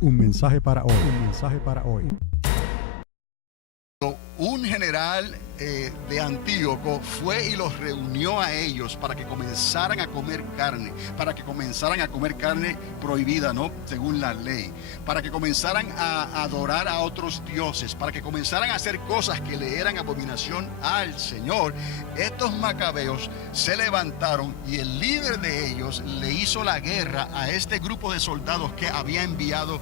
Un mensaje para hoy. Un mensaje para hoy. Un general de Antíoco fue y los reunió a ellos para que comenzaran a comer carne, prohibida, ¿no? Según la ley, para que comenzaran a adorar a otros dioses, para que comenzaran a hacer cosas que le eran abominación al Señor. Estos macabeos se levantaron y el líder de ellos le hizo la guerra a este grupo de soldados que había enviado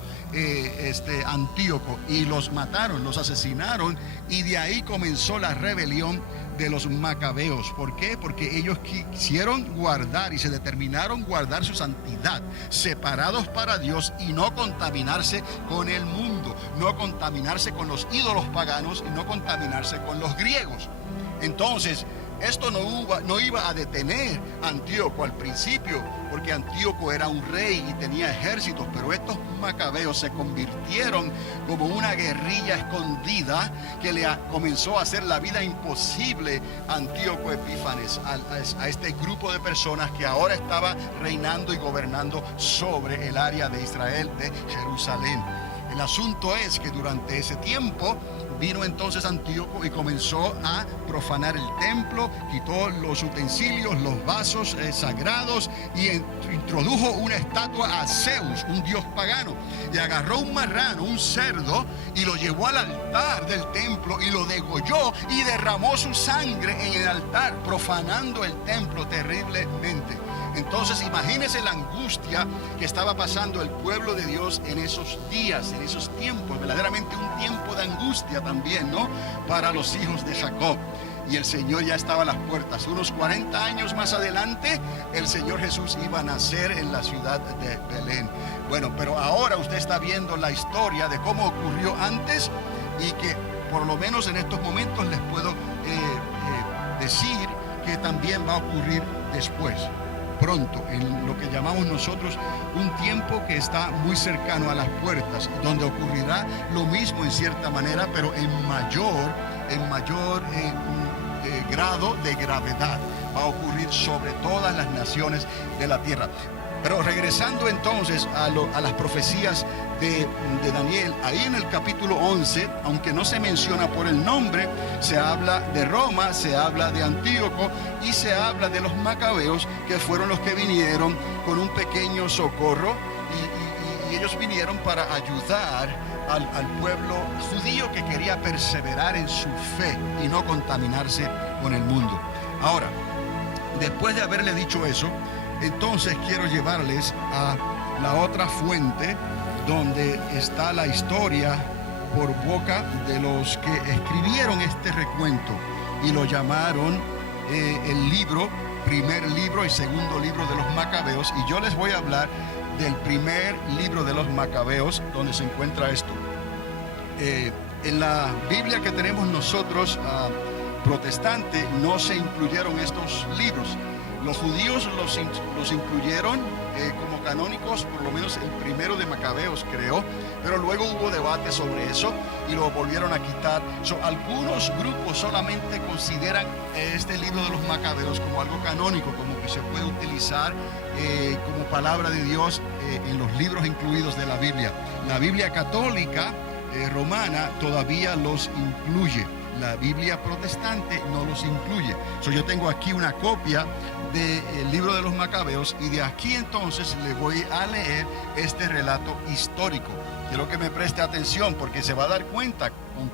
Antíoco, y los mataron, los asesinaron, y de ahí comenzó la rebelión de los macabeos. ¿Por qué? Porque ellos quisieron guardar y se determinaron guardar su santidad, separados para Dios, y no contaminarse con el mundo, no contaminarse con los ídolos paganos y no contaminarse con los griegos. Entonces, esto no iba a detener a Antíoco al principio, porque Antíoco era un rey y tenía ejércitos, pero estos macabeos se convirtieron como una guerrilla escondida que le comenzó a hacer la vida imposible a Antíoco Epífanes, a este grupo de personas que ahora estaba reinando y gobernando sobre el área de Israel, de Jerusalén. El asunto es que durante ese tiempo vino entonces Antíoco y comenzó a profanar el templo, quitó los utensilios, los vasos sagrados, y introdujo una estatua a Zeus, un dios pagano, y agarró un marrano, un cerdo, y lo llevó al altar del templo y lo degolló y derramó su sangre en el altar, profanando el templo terriblemente. Entonces imagínense la angustia que estaba pasando el pueblo de Dios en esos días, en esos tiempos, verdaderamente un tiempo de angustia también, ¿no? Para los hijos de Jacob. Y el Señor ya estaba a las puertas. Unos 40 años más adelante, el Señor Jesús iba a nacer en la ciudad de Belén. Bueno, pero ahora usted está viendo la historia de cómo ocurrió antes, y que por lo menos en estos momentos les puedo decir que también va a ocurrir después, pronto, en lo que llamamos nosotros un tiempo que está muy cercano a las puertas, donde ocurrirá lo mismo en cierta manera, pero en mayor grado de gravedad. Va a ocurrir sobre todas las naciones de la tierra. Pero regresando entonces a las profecías de Daniel, ahí en el capítulo 11, aunque no se menciona por el nombre, se habla de Roma, se habla de Antíoco y se habla de los macabeos, que fueron los que vinieron con un pequeño socorro, y ellos vinieron para ayudar al pueblo judío que quería perseverar en su fe y no contaminarse con el mundo. Ahora, después de haberle dicho eso, entonces quiero llevarles a la otra fuente donde está la historia por boca de los que escribieron este recuento, y lo llamaron el primer libro y segundo libro de los macabeos. Y yo les voy a hablar del primer libro de los macabeos, donde se encuentra esto. En la Biblia que tenemos nosotros protestante no se incluyeron estos libros. Los judíos los incluyeron como canónicos, por lo menos el primero de Macabeos, creo, pero luego hubo debate sobre eso y lo volvieron a quitar. Algunos grupos solamente consideran este libro de los Macabeos como algo canónico, como que se puede utilizar como palabra de Dios en los libros incluidos de la Biblia. La Biblia católica romana todavía los incluye. La Biblia protestante no los incluye. Yo tengo aquí una copia del libro de los Macabeos, y de aquí entonces le voy a leer este relato histórico. Quiero que me preste atención, porque se va a dar cuenta con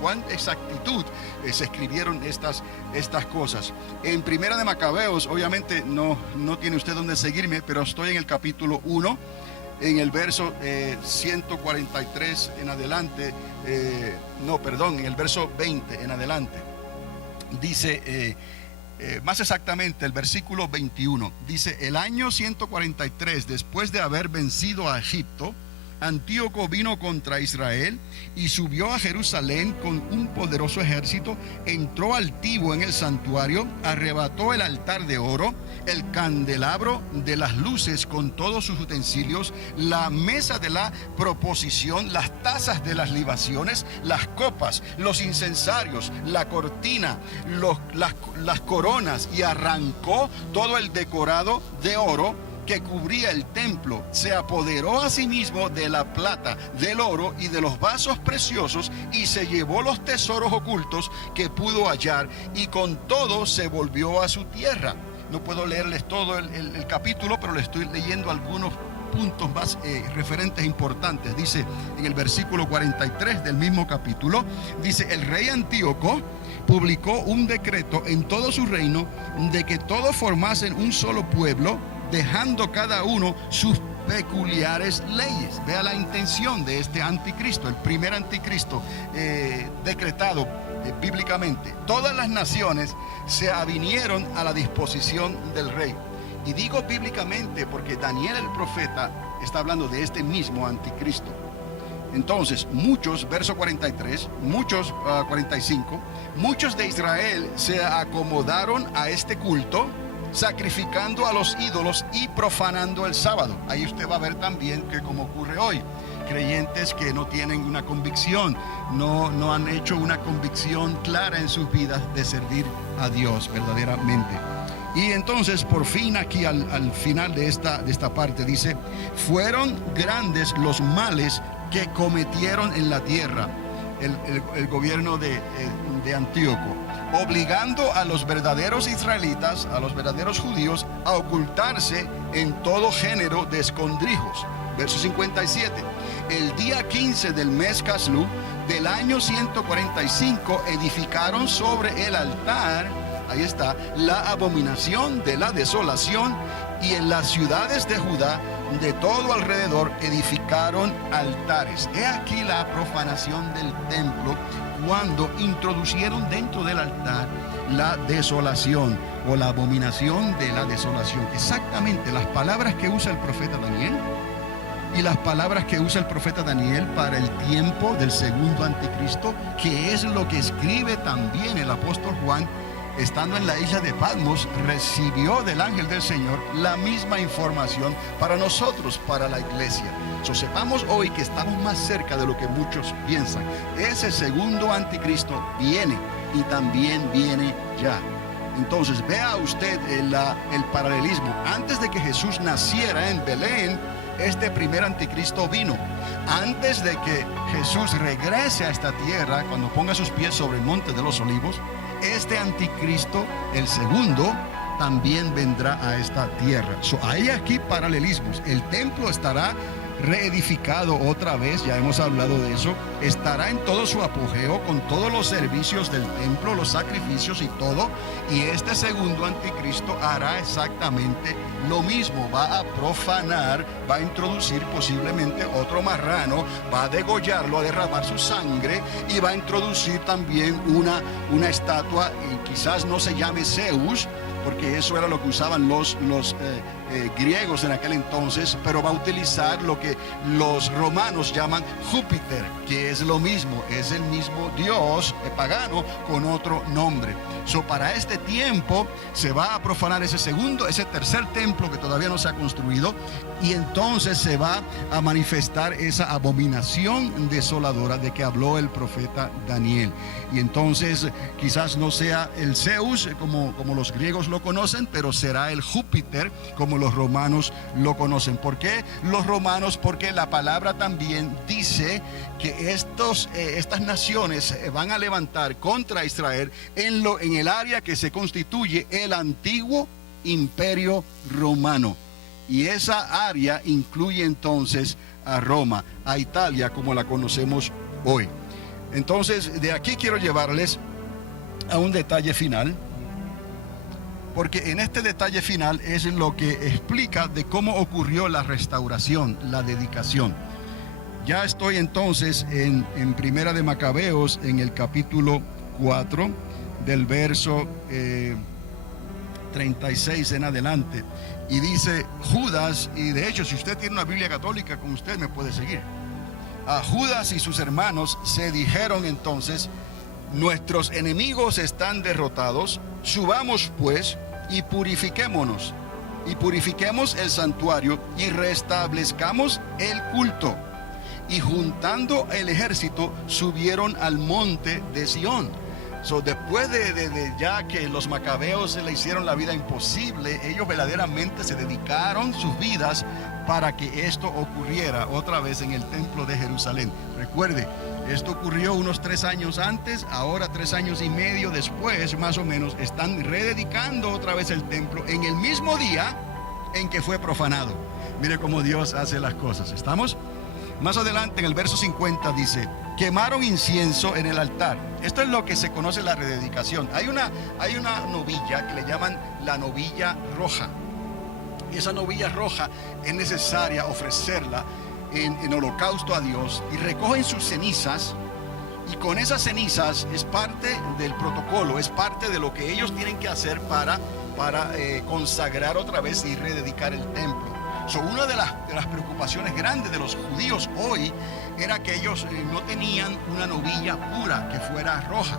cuán exactitud se escribieron estas cosas. En Primera de Macabeos, obviamente no tiene usted dónde seguirme, pero estoy en el capítulo 1. En el verso 143 en adelante, en el verso 20 en adelante, dice, más exactamente el versículo 21, dice: el año 143, después de haber vencido a Egipto, Antíoco vino contra Israel y subió a Jerusalén con un poderoso ejército, entró altivo en el santuario, arrebató el altar de oro, el candelabro de las luces con todos sus utensilios, la mesa de la proposición, las tazas de las libaciones, las copas, los incensarios, la cortina, las coronas, y arrancó todo el decorado de oro que cubría el templo, se apoderó a sí mismo de la plata, del oro y de los vasos preciosos, y se llevó los tesoros ocultos que pudo hallar, y con todo se volvió a su tierra. No puedo leerles todo el capítulo, pero les estoy leyendo algunos puntos más referentes importantes. Dice en el versículo 43 del mismo capítulo, dice: el rey Antíoco publicó un decreto en todo su reino de que todos formasen un solo pueblo, dejando cada uno sus peculiares leyes. Vea la intención de este anticristo, el primer anticristo decretado bíblicamente. Todas las naciones se avinieron a la disposición del rey. Y digo bíblicamente porque Daniel el profeta está hablando de este mismo anticristo. Entonces, muchos, verso 43, muchos, 45, muchos de Israel se acomodaron a este culto, sacrificando a los ídolos y profanando el sábado. Ahí usted va a ver también que, como ocurre hoy, creyentes que no tienen una convicción, no han hecho una convicción clara en sus vidas de servir a Dios verdaderamente. Y entonces, por fin, aquí al final de esta parte dice: fueron grandes los males que cometieron en la tierra el gobierno de Antíoco, obligando a los verdaderos israelitas, a los verdaderos judíos, a ocultarse en todo género de escondrijos. Verso 57: el día 15 del mes Caslu del año 145 edificaron sobre el altar, ahí está, la abominación de la desolación, y en las ciudades de Judá de todo alrededor edificaron altares. He aquí la profanación del templo, cuando introducieron dentro del altar la desolación o la abominación de la desolación. Exactamente las palabras que usa el profeta Daniel y las palabras que usa el profeta Daniel para el tiempo del segundo anticristo, que es lo que escribe también el apóstol Juan. Estando en la isla de Patmos, recibió del ángel del Señor la misma información para nosotros, para la iglesia. Sepamos hoy que estamos más cerca de lo que muchos piensan. Ese segundo anticristo viene, y también viene ya. Entonces, vea usted el paralelismo. Antes de que Jesús naciera en Belén, este primer anticristo vino. Antes de que Jesús regrese a esta tierra, cuando ponga sus pies sobre el monte de los olivos, este anticristo, el segundo, también vendrá a esta tierra. Hay aquí paralelismos. El templo estará reedificado otra vez, ya hemos hablado de eso. Estará en todo su apogeo, con todos los servicios del templo, los sacrificios y todo. Y este segundo anticristo hará exactamente lo mismo. Va a profanar, va a introducir posiblemente otro marrano, va a degollarlo, a derramar su sangre, y va a introducir también una estatua, y quizás no se llame Zeus, porque eso era lo que usaban los griegos en aquel entonces, pero va a utilizar lo que los romanos llaman Júpiter, que es lo mismo, es el mismo dios pagano con otro nombre. Para este tiempo se va a profanar ese tercer templo que todavía no se ha construido, y entonces se va a manifestar esa abominación desoladora de que habló el profeta Daniel. Y entonces quizás no sea el Zeus como los griegos lo conocen, pero será el Júpiter como los romanos lo conocen. ¿Por qué los romanos? Porque la palabra también dice que estas naciones van a levantar contra Israel en el área que se constituye el antiguo imperio romano. Y esa área incluye entonces a Roma, a Italia como la conocemos hoy. Entonces, de aquí quiero llevarles a un detalle final, porque en este detalle final es lo que explica de cómo ocurrió la restauración, la dedicación. Ya estoy entonces en Primera de Macabeos, en el capítulo 4, del verso 36 en adelante. Y dice Judas, y de hecho si usted tiene una Biblia católica con usted me puede seguir. A Judas y sus hermanos se dijeron entonces: nuestros enemigos están derrotados, subamos pues y purifiquémonos, y purifiquemos el santuario y restablezcamos el culto. Y juntando el ejército subieron al monte de Sión, Después de ya que los macabeos le hicieron la vida imposible, ellos verdaderamente se dedicaron sus vidas para que esto ocurriera otra vez en el templo de Jerusalén. Recuerde, esto ocurrió unos 3 años antes, ahora 3 años y medio después, más o menos, están rededicando otra vez el templo en el mismo día en que fue profanado. Mire cómo Dios hace las cosas. ¿Estamos? Más adelante en el verso 50 dice: quemaron incienso en el altar. Esto es lo que se conoce la rededicación. Hay una novilla que le llaman la novilla roja. Y esa novilla roja es necesaria ofrecerla en holocausto a Dios, y recogen sus cenizas, y con esas cenizas es parte del protocolo, es parte de lo que ellos tienen que hacer para consagrar otra vez y rededicar el templo. Una de las preocupaciones grandes de los judíos hoy era que ellos no tenían una novilla pura que fuera roja.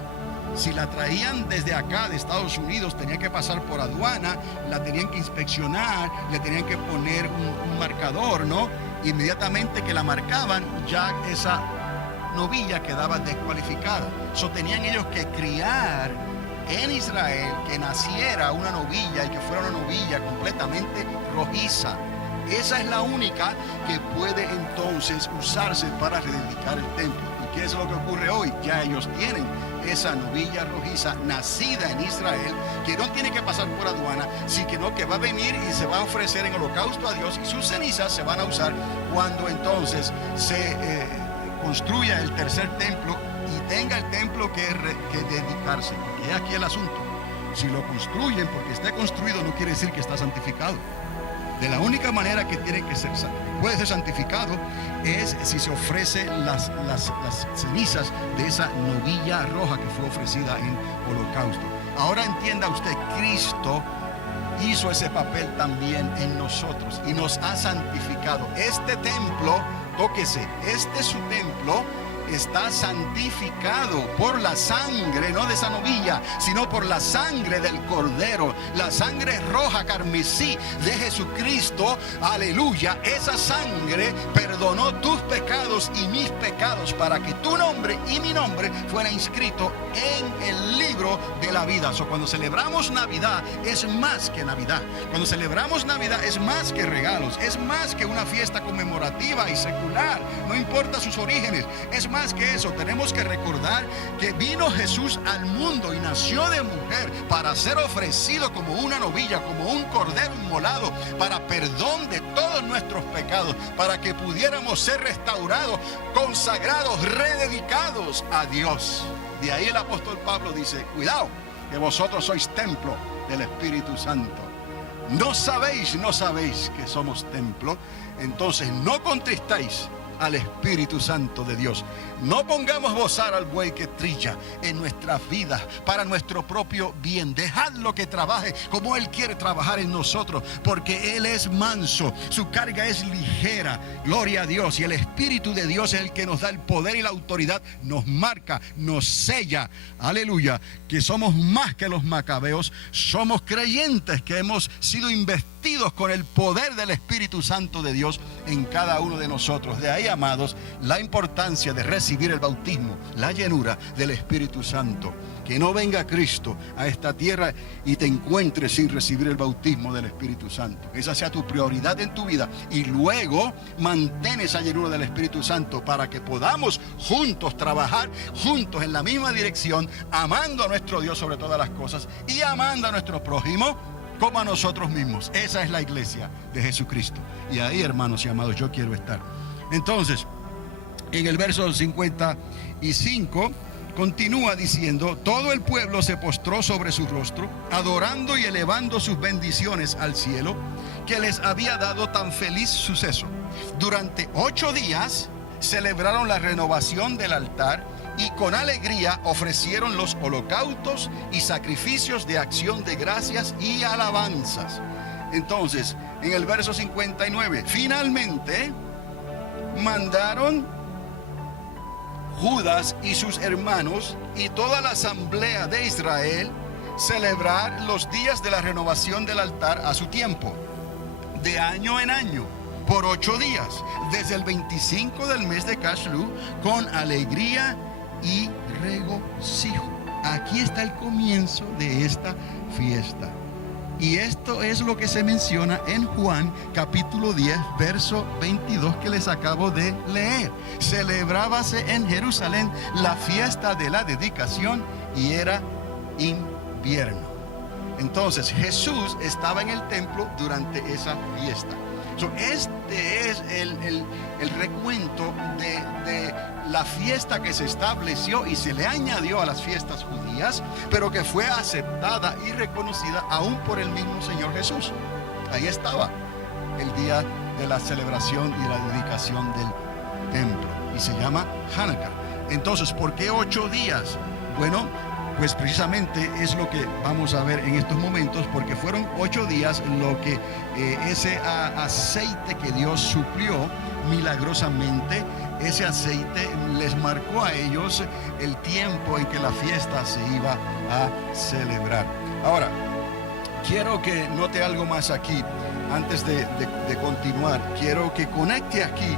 Si la traían desde acá de Estados Unidos, tenía que pasar por aduana, la tenían que inspeccionar, le tenían que poner un marcador, ¿no? Inmediatamente que la marcaban, ya esa novilla quedaba descualificada. Tenían ellos que criar en Israel que naciera una novilla y que fuera una novilla completamente rojiza. Esa es la única que puede entonces usarse para rededicar el templo. ¿Y qué es lo que ocurre hoy? Ya ellos tienen esa novilla rojiza nacida en Israel, que no tiene que pasar por aduana, sino que va a venir y se va a ofrecer en holocausto a Dios, y sus cenizas se van a usar cuando entonces se construya el tercer templo y tenga el templo que dedicarse. Porque es aquí el asunto: si lo construyen porque esté construido, no quiere decir que está santificado. De la única manera que puede ser santificado es si se ofrece las cenizas de esa novilla roja que fue ofrecida en holocausto. Ahora entienda usted, Cristo hizo ese papel también en nosotros y nos ha santificado. Este templo, tóquese, este su templo está santificado por la sangre, no de esa novilla, sino por la sangre del Cordero, la sangre roja carmesí de Jesucristo. Aleluya. Esa sangre perdonó tus pecados y mis pecados para que tu nombre y mi nombre fuera inscrito en el libro de la vida. Cuando celebramos Navidad, es más que Navidad. Cuando celebramos Navidad, es más que regalos, es más que una fiesta conmemorativa y secular, no importa sus orígenes. Es más que eso, tenemos que recordar que vino Jesús al mundo y nació de mujer para ser ofrecido como una novilla, como un cordero inmolado, para perdón de todos nuestros pecados, para que pudiéramos ser restaurados, consagrados, rededicados a Dios. De ahí el apóstol Pablo dice: cuidado, que vosotros sois templo del Espíritu Santo. No sabéis que somos templo. Entonces no contristáis al Espíritu Santo de Dios. No pongamos bozar al buey que trilla en nuestras vidas para nuestro propio bien. Dejadlo que trabaje como Él quiere trabajar en nosotros, porque Él es manso, su carga es ligera. Gloria a Dios. Y el Espíritu de Dios es el que nos da el poder y la autoridad, nos marca, nos sella. Aleluya, que somos más que los macabeos, somos creyentes que hemos sido investidos con el poder del Espíritu Santo de Dios en cada uno de nosotros. De ahí, amados, la importancia de recibir el bautismo, la llenura del Espíritu Santo. Que no venga Cristo a esta tierra y te encuentres sin recibir el bautismo del Espíritu Santo. Esa sea tu prioridad en tu vida, y luego mantén esa llenura del Espíritu Santo para que podamos juntos trabajar, juntos en la misma dirección, amando a nuestro Dios sobre todas las cosas y amando a nuestro prójimo como a nosotros mismos. Esa es la iglesia de Jesucristo. Y ahí, hermanos y amados, yo quiero estar. Entonces, en el verso 55 continúa diciendo: todo el pueblo se postró sobre su rostro, adorando y elevando sus bendiciones al cielo, que les había dado tan feliz suceso. Durante 8 días celebraron la renovación del altar y con alegría ofrecieron los holocaustos y sacrificios de acción de gracias y alabanzas. Entonces, en el verso 59, finalmente mandaron Judas y sus hermanos y toda la asamblea de Israel celebrar los días de la renovación del altar a su tiempo, de año en año, por 8 días, desde el 25 del mes de Caslu, con alegría y regocijo. aquí está el comienzo de esta fiesta. Y esto es lo que se menciona en Juan capítulo 10, verso 22 que les acabo de leer. Celebrábase en Jerusalén la fiesta de la dedicación y era invierno. Entonces Jesús estaba en el templo durante esa fiesta. Este es el recuento de la fiesta que se estableció y se le añadió a las fiestas judías, pero que fue aceptada y reconocida aún por el mismo Señor Jesús. Ahí estaba el día de la celebración y la dedicación del templo, y se llama Hanukkah. Entonces, ¿por qué 8 días? Bueno, pues precisamente es lo que vamos a ver en estos momentos, porque fueron 8 días lo que ese aceite que Dios suplió milagrosamente, ese aceite les marcó a ellos el tiempo en que la fiesta se iba a celebrar. Ahora, quiero que note algo más aquí, antes de continuar. Quiero que conecte aquí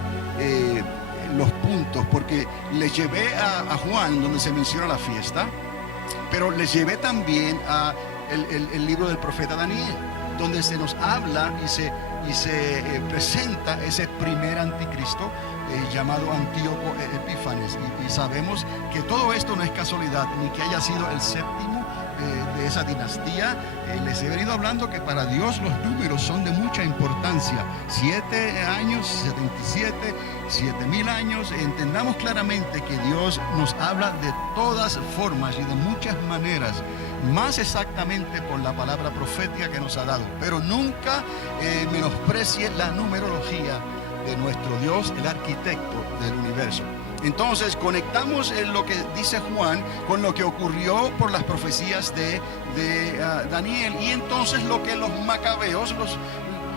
los puntos, porque les llevé a Juan, donde se menciona la fiesta, pero les llevé también a el libro del profeta Daniel, donde se nos habla y se presenta ese primer anticristo llamado Antíoco Epífanes. Y sabemos que todo esto no es casualidad, ni que haya sido el séptimo de esa dinastía. Les he venido hablando que para Dios los números son de mucha importancia. 7 años, 77, 7000 años. Entendamos claramente que Dios nos habla de todas formas y de muchas maneras, más exactamente por la palabra profética que nos ha dado. Pero nunca menosprecie la numerología de nuestro Dios, el arquitecto del universo. Entonces conectamos lo que dice Juan con lo que ocurrió por las profecías de Daniel, y entonces lo que los macabeos,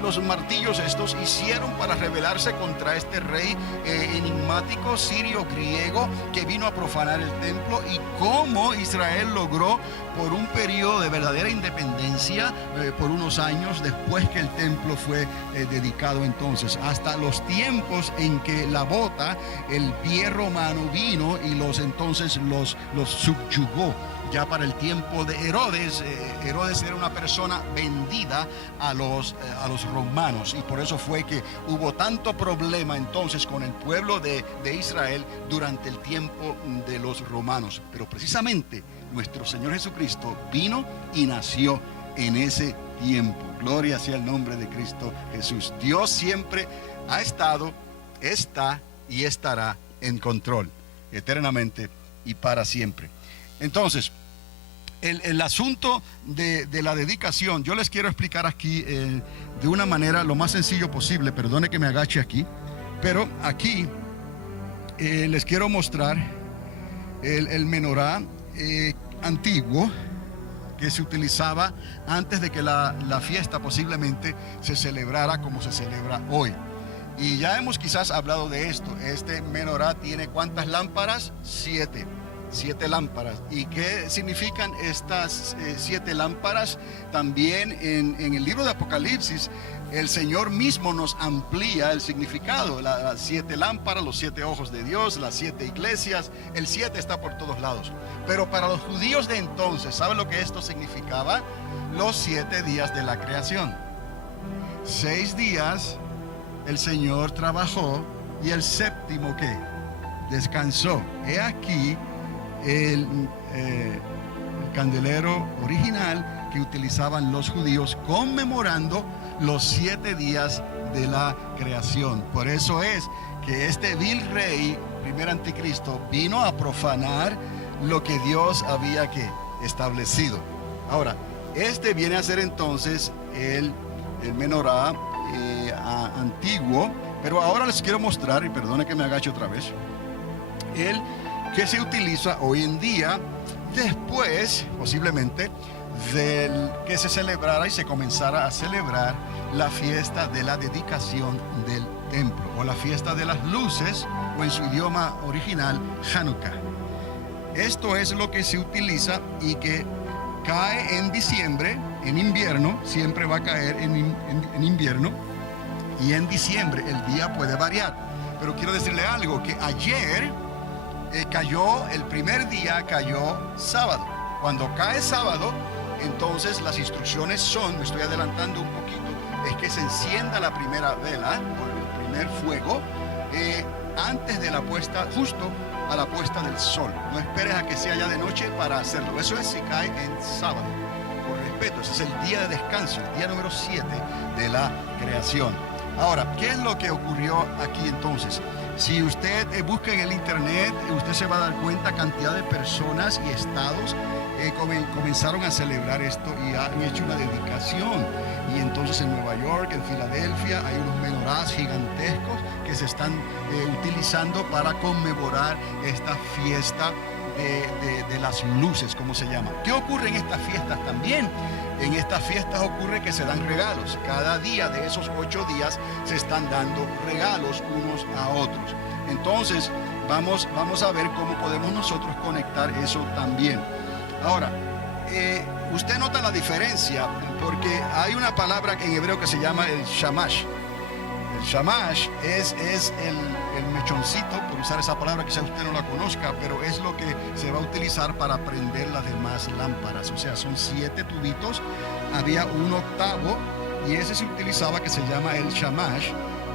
los martillos estos, hicieron para rebelarse contra este rey enigmático sirio griego que vino a profanar el templo, y cómo Israel logró por un periodo de verdadera independencia por unos años después que el templo fue dedicado, entonces hasta los tiempos en que la bota, el pie romano, vino y los subyugó. Ya para el tiempo de Herodes, Herodes era una persona vendida a los romanos, y por eso fue que hubo tanto problema entonces con el pueblo de Israel durante el tiempo de los romanos. Pero precisamente nuestro Señor Jesucristo vino y nació en ese tiempo. Gloria sea el nombre de Cristo Jesús. Dios siempre ha estado, está y estará en control eternamente y para siempre. Entonces, el asunto de la dedicación, yo les quiero explicar aquí de una manera lo más sencillo posible. Perdone que me agache aquí, pero aquí les quiero mostrar el menorá antiguo que se utilizaba antes de que la fiesta posiblemente se celebrara como se celebra hoy. Y ya hemos quizás hablado de esto. Este menorá tiene ¿cuántas lámparas? 7 lámparas. ¿Y qué significan estas 7 lámparas? También en el libro de Apocalipsis el Señor mismo nos amplía el significado. Las 7 lámparas, los 7 ojos de Dios, las 7 iglesias. El 7 está por todos lados. Pero para los judíos de entonces, ¿saben lo que esto significaba? Los 7 días de la creación. 6 días el Señor trabajó, y el séptimo ¿qué? Descansó. He aquí el candelero original que utilizaban los judíos conmemorando los 7 días de la creación. Por eso es que este vil rey, primer anticristo, vino a profanar lo que Dios había establecido. Ahora, este viene a ser entonces el menorá antiguo, pero ahora les quiero mostrar, y perdone que me agache otra vez, el que se utiliza hoy en día, después posiblemente del que se celebrara y se comenzara a celebrar la fiesta de la dedicación del templo, o la fiesta de las luces, o en su idioma original Hanukkah. Esto es lo que se utiliza y que cae en diciembre, en invierno. Siempre va a caer en invierno, y en diciembre el día puede variar. Pero quiero decirle algo, que ayer cayó, el primer día cayó sábado. Cuando cae sábado, entonces las instrucciones son, me estoy adelantando un poquito, es que se encienda la primera vela o el primer fuego antes de la puesta, justo a la puesta del sol. No esperes a que sea ya de noche para hacerlo. Eso es si cae en sábado. Por respeto, ese es el día de descanso, el día número 7 de la creación. Ahora, ¿qué es lo que ocurrió aquí entonces? Si usted busca en el internet, usted se va a dar cuenta cantidad de personas y estados comenzaron a celebrar esto y han hecho una dedicación. Y entonces en Nueva York, en Filadelfia, hay unos menorás gigantescos que se están utilizando para conmemorar esta fiesta de las luces, como se llama. ¿Qué ocurre en estas fiestas también? En estas fiestas ocurre que se dan regalos. Cada día de esos 8 días se están dando regalos unos a otros. Entonces vamos a ver cómo podemos nosotros conectar eso también. Ahora, usted nota la diferencia porque hay una palabra en hebreo que se llama el shamash. El shamash es el mechoncito, por usar esa palabra, quizá usted no la conozca, pero es lo que se va a utilizar para prender las demás lámparas. O sea, son 7 tubitos, había un octavo y ese se utilizaba que se llama el shamash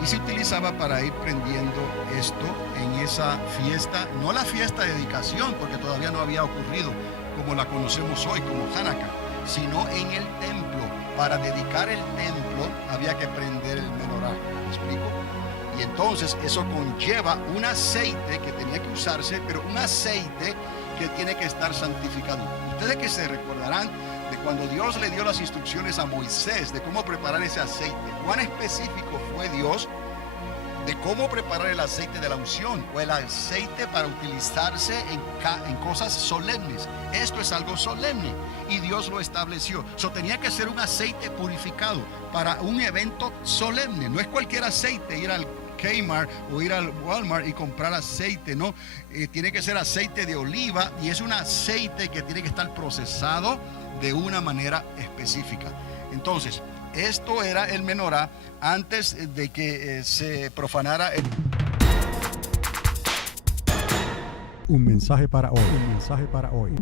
y se utilizaba para ir prendiendo esto en esa fiesta, no la fiesta de dedicación porque todavía no había ocurrido como la conocemos hoy como Hanukkah, sino en el templo. Para dedicar el templo había que prender el menorá. ¿Me explico? Y entonces eso conlleva un aceite que tenía que usarse, pero un aceite que tiene que estar santificado. Ustedes que se recordarán de cuando Dios le dio las instrucciones a Moisés de cómo preparar ese aceite. ¿Cuán específico fue Dios de cómo preparar el aceite de la unción o el aceite para utilizarse en cosas solemnes? Esto es algo solemne y Dios lo estableció. Tenía que ser un aceite purificado para un evento solemne. No es cualquier aceite, ir al Kmart o ir al Walmart y comprar aceite, no. Tiene que ser aceite de oliva y es un aceite que tiene que estar procesado de una manera específica. Entonces, esto era el menorá antes de que se profanara el... Un mensaje para hoy. Un mensaje para hoy.